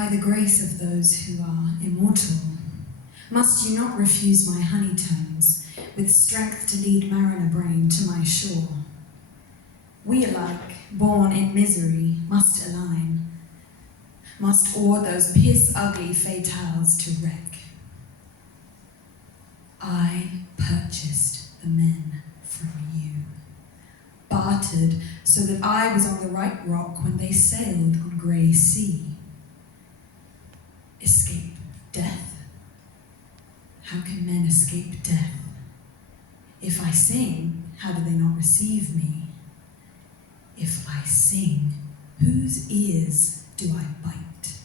by the grace of those who are immortal, must you not refuse my honeytones, with strength to lead mariner brain to my shore? We alike, born in misery, must align, must o'er those piss-ugly fatales to wreck. I purchased the men from you, bartered so that I was on the right rock when they sailed on grey sea. Escape death? How can men escape death? If I sing, how do they not receive me? If I sing, whose ears do I bite?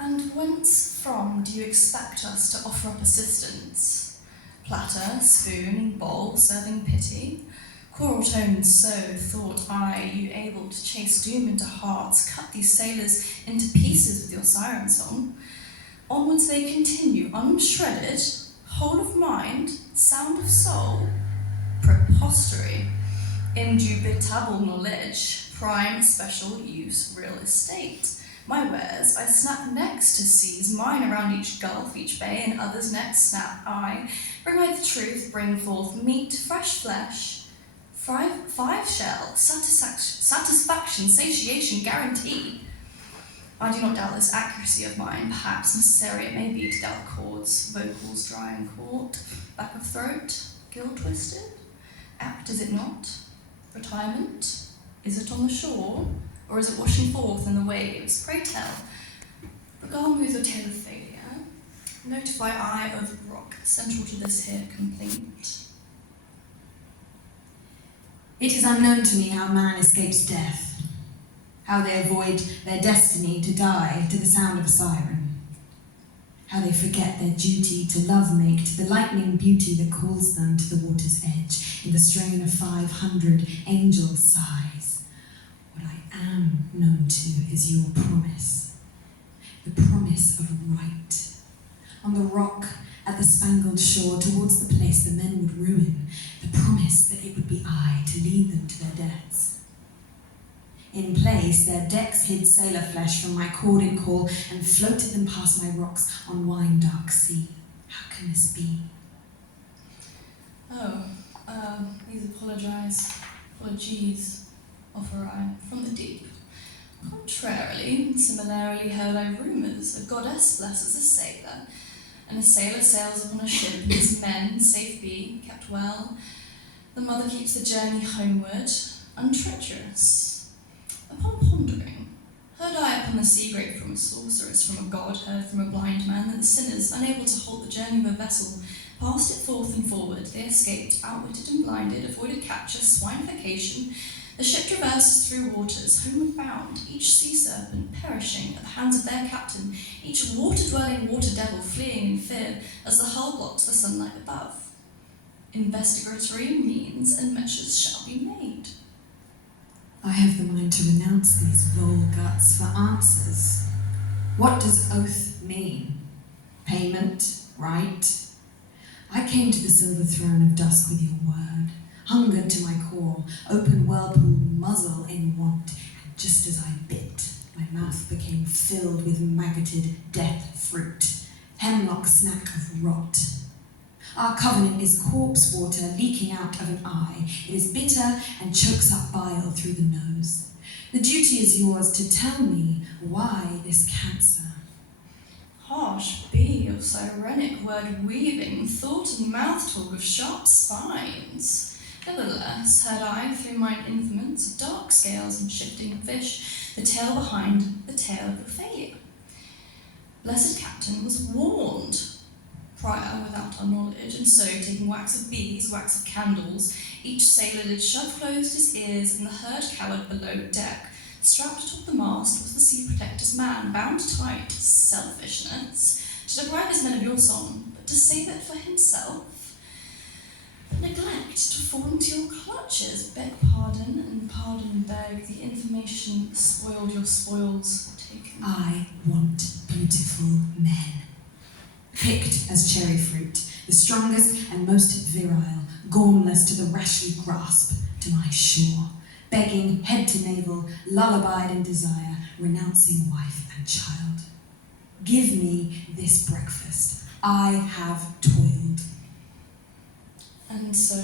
And whence from do you expect us to offer up assistance? Platter, spoon, bowl, serving pity? Choral tones so, thought I, you able to chase doom into hearts, cut these sailors into pieces with your siren song. Onwards they continue, unshredded, whole of mind, sound of soul, preposterous, indubitable knowledge, prime special use real estate. My wares I snap next to seize, mine around each gulf, each bay, and others next snap I. Bring I the truth, bring forth meat, fresh flesh, five shell, satisfaction, satiation, guarantee. I do not doubt this accuracy of mine, perhaps necessary it may be to doubt chords, vocals dry and caught, back of throat, gill twisted, apt is it not? Retirement? Is it on the shore, or is it washing forth in the waves? Pray tell. Regard move the tale of failure. Notify I of rock, central to this here complaint. It is unknown to me how man escapes death, how they avoid their destiny to die to the sound of a siren, how they forget their duty to love make to the lightning beauty that calls them to the water's edge in the strain of 500 angel sighs. What I am known to is your promise, the promise of right. On the rock at the spangled shore towards the place the men would ruin, the promise that it would be I to lead them to their deaths. In place, their decks hid sailor flesh from my corded call and floated them past my rocks on wine-dark sea. How can this be? Please apologies, offer I, from the deep. Contrarily, and similarly heard I rumours, a goddess blesses a sailor, and a sailor sails upon a ship, and his men, safe be, kept well. The mother keeps the journey homeward, untreacherous. Upon pondering, heard I upon the sea great from a sorceress, from a god, heard from a blind man, that the sinners, unable to halt the journey of a vessel, passed it forth and forward, they escaped, outwitted and blinded, avoided capture, swinification. The ship traverses through waters, homeward bound, each sea serpent perishing at the hands of their captain, each water-dwelling water devil fleeing in fear as the hull blocks the sunlight above. Investigatory means and measures shall be made. I have the mind to renounce these vole guts for answers. What does oath mean? Payment? Right? I came to the silver throne of dusk with your word, hungered to my core, open whirlpool muzzle in want, and just as I bit, my mouth became filled with maggoted death fruit, hemlock snack of rot. Our covenant is corpse water leaking out of an eye. It is bitter and chokes up bile through the nose. The duty is yours to tell me why this cancer. Harsh bee of sirenic word weaving, thought and mouth talk of sharp spines. Nevertheless, heard I through mine infamence dark scales and shifting fish, the tale behind the tale of the failure. Blessed captain was warned prior without our knowledge, and so taking wax of bees, wax of candles, each sailor did shove closed his ears, and the herd cowered below deck. Strapped atop the mast was the sea protector's man, bound tight, selfishness, to deprive his men of your song, but to save it for himself. But neglect to fall into your clutches, beg pardon, and pardon beg, the information spoiled your spoils were taken. I want beautiful men, picked as cherry fruit, the strongest and most virile, gormless to the rashly grasp to my shore, begging head to navel, lullabied in desire, renouncing wife and child. Give me this breakfast. I have toiled. And so,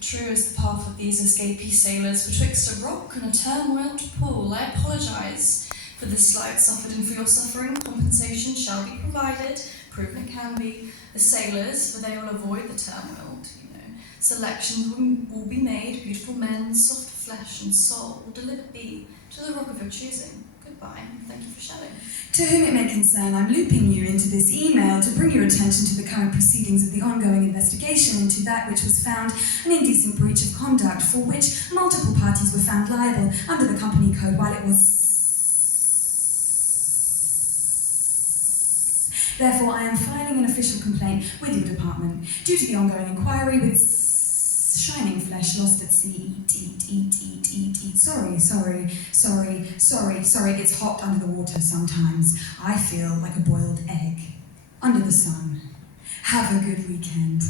true as the path of these escapee sailors betwixt a rock and a turmoiled pool, I apologise for the slight suffered, and for your suffering compensation shall be provided, proven it can be. The sailors, for they will avoid the turmoil, selections will be made, beautiful men, soft flesh and soul will delivered be to the rock of your choosing. Goodbye, and thank you for shouting. To whom it may concern, I'm looping you into this email to bring your attention to the current proceedings of the ongoing investigation into that which was found an indecent breach of conduct for which multiple parties were found liable under the company code while it was. Therefore, I am filing an official complaint with your department due to the ongoing inquiry with shining flesh lost at sea. Eat. Sorry. It's hot under the water sometimes. I feel like a boiled egg under the sun. Have a good weekend.